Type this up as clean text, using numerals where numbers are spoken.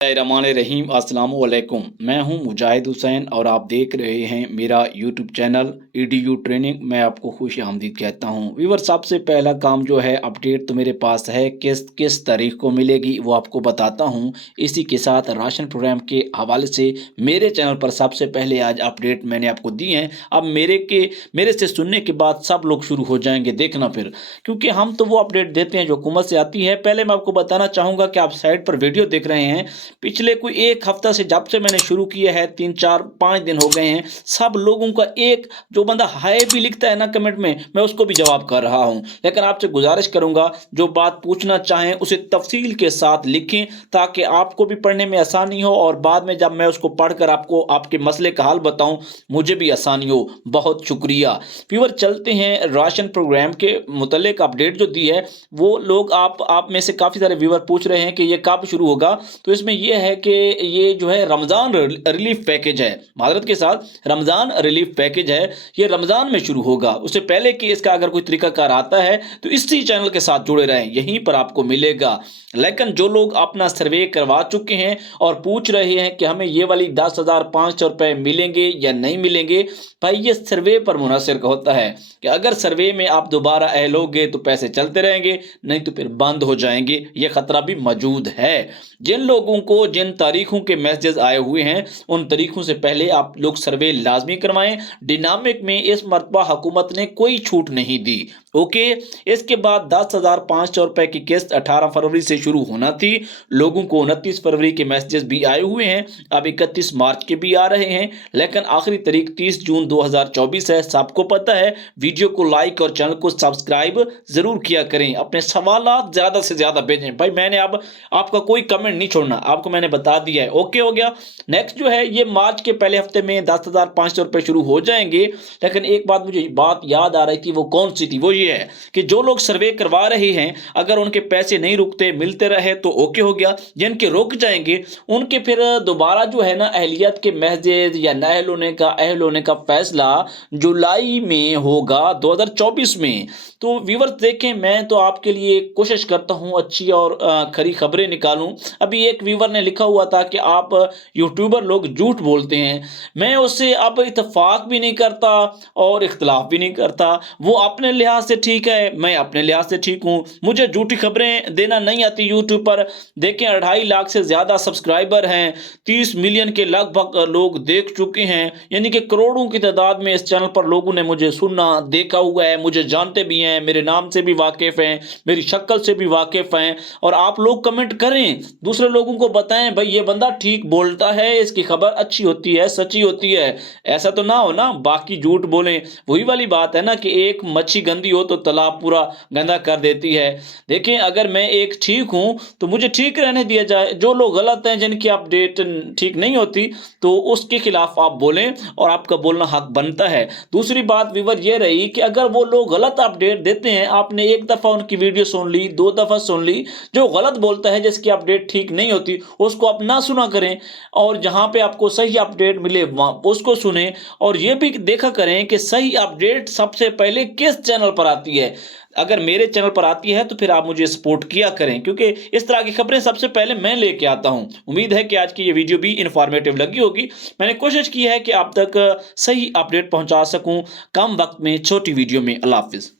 रहीम अस्सलाम वालेकुम। मैं हूं मुजाहिद हुसैन और आप देख रहे हैं मेरा यूट्यूब चैनल ईडीयू ट्रेनिंग। मैं आपको खुश आमदीद कहता हूं। व्यूअर, सबसे पहला काम जो है अपडेट तो मेरे पास है, किस किस तारीख को मिलेगी वो आपको बताता हूं। इसी के साथ राशन प्रोग्राम के हवाले से मेरे चैनल पर सबसे पहले आज अपडेट मैंने आपको दी है। अब मेरे से सुनने के बाद सब लोग शुरू हो जाएंगे देखना फिर, क्योंकि हम तो वो अपडेट देते हैं जो हुकूमत से आती है। पहले मैं आपको बताना चाहूँगा कि आप साइट पर वीडियो देख रहे हैं, पिछले कोई एक हफ्ता से जब से मैंने शुरू किया है, 3 4 5 दिन हो गए हैं, सब लोगों का एक जो बंदा हाय भी लिखता है ना कमेंट में, मैं उसको भी जवाब कर रहा हूं। लेकिन आपसे गुजारिश करूंगा, जो बात पूछना चाहें उसे तफसील के साथ लिखें ताकि आपको भी पढ़ने में आसानी हो और बाद में जब मैं उसको पढ़कर आपको आपके मसले का हल बताऊं मुझे भी आसानी हो। बहुत शुक्रिया। व्यूअर, चलते हैं राशन प्रोग्राम के मुतल्लिक अपडेट जो दी है वो लोग आप में से काफ़ी सारे व्यूअर पूछ रहे हैं कि ये कब शुरू होगा। तो इसमें यह है कि ये जो है रमज़ान रिलीफ पैकेज है, मादरत के साथ रमज़ान रिलीफ पैकेज है, ये रमज़ान में शुरू होगा। उससे पहले कि इसका अगर कोई तरीकाकार आता है तो इसी चैनल के साथ जुड़े रहें, यहीं पर आपको मिलेगा। लेकिन जो लोग अपना सर्वे करवा चुके हैं और पूछ रहे हैं कि हमें ये वाली 10,500 रुपये मिलेंगे या नहीं मिलेंगे, भाई ये सर्वे पर मुनहसर होता है कि अगर सर्वे में आप दोबारा अहल होगे तो पैसे चलते रहेंगे, नहीं तो फिर बंद हो जाएंगे। ये खतरा भी मौजूद है। जिन लोगों को जिन तारीखों के मैसेज आए हुए हैं उन तारीखों से पहले आप लोग सर्वे लाजमी करवाएं। डिनामिक में इस मरतबा हुकूमत ने कोई छूट नहीं दी। ओके, इसके बाद 10,500 रुपए की किस्त 18 फरवरी से शुरू होना थी। लोगों को 29 फरवरी के मैसेजेस भी आए हुए हैं, अब 31 मार्च के भी आ रहे हैं, लेकिन आखिरी तारीख 30 जून 2024 है। सबको पता है। वीडियो को लाइक और चैनल को सब्सक्राइब जरूर किया करें। अपने सवालात ज्यादा से ज्यादा भेजें। भाई मैंने अब आपका कोई कमेंट नहीं छोड़ना, आपको मैंने बता दिया है। ओके हो गया। नेक्स्ट जो है ये मार्च के पहले हफ्ते में 10,500 रुपए शुरू हो जाएंगे। लेकिन एक बात मुझे बात याद आ रही थी, वो कौन सी थी? वो ये है कि जो लोग सर्वे करवा रहे हैं अगर उनके पैसे नहीं रुकते, मिलते रहे तो ओके हो गया। जिनके रुक जाएंगे उनके फिर दोबारा जो है ना अहलियत के मैसेज या अहल होने का फैसला जुलाई में होगा 2024 में। तो व्यूअर्स देखें, मैं तो आपके लिए कोशिश करता हूं अच्छी और खरी खबरें निकालूं। अभी एक व्यूअर ने लिखा हुआ था कि आप यूट्यूबर लोग झूठ बोलते हैं। मैं उससे अब इत्तेफाक भी नहीं करता और इख्तलाफ भी नहीं करता। वो अपने लिहाज से ठीक है, मैं अपने लिहाज से ठीक हूं। मुझे झूठी खबरें देना नहीं आती यूट्यूब पर। देखें, 2.5 लाख से ज्यादा सब्सक्राइबर हैं, 30 मिलियन के लगभग लोग देख चुके हैं, यानी कि करोड़ों की तादाद में इस चैनल पर लोगों ने मुझे सुनना देखा हुआ है, मुझे जानते भी हैं, मेरे नाम से भी वाकिफ हैं, मेरी शक्ल से भी वाकिफ हैं। और आप लोग कमेंट करें, दूसरे लोगों को बताएं, भाई ये बंदा ठीक बोलता है, इसकी खबर अच्छी होती है, सच्ची होती है। ऐसा तो ना हो ना बाकी झूठ बोलें। वही वाली बात है ना कि एक मच्छी गंदी हो तो तालाब पूरा गंदा कर देती है। देखें, अगर मैं एक ठीक हूं तो मुझे ठीक रहने दिया जाए। जो लोग गलत हैं, जिनकी अपडेट ठीक नहीं होती, तो उसके खिलाफ आप बोलें और आपका बोलना हक बनता है। दूसरी बात व्यूअर ये रही कि अगर वो लोग गलत अपडेट देते हैं, आपने एक दफा उनकी वीडियो सुन ली, 2 दफा सुन ली, जो गलत बोलता है जिसकी अपडेट ठीक नहीं होती उसको आप ना सुना करें, और जहां पे आपको सही अपडेट मिले उसको सुने। और ये भी देखा करें कि सही अपडेट सबसे पहले किस चैनल पर आती है। अगर मेरे चैनल पर आती है तो फिर आप मुझे सपोर्ट किया करें, क्योंकि इस तरह की खबरें सबसे पहले मैं लेके आता हूं। उम्मीद है कि आज की ये वीडियो भी इंफॉर्मेटिव लगी होगी। मैंने कोशिश की है कि आप तक सही अपडेट पहुंचा सकूं कम वक्त में, छोटी वीडियो में। अल्लाह हाफिज।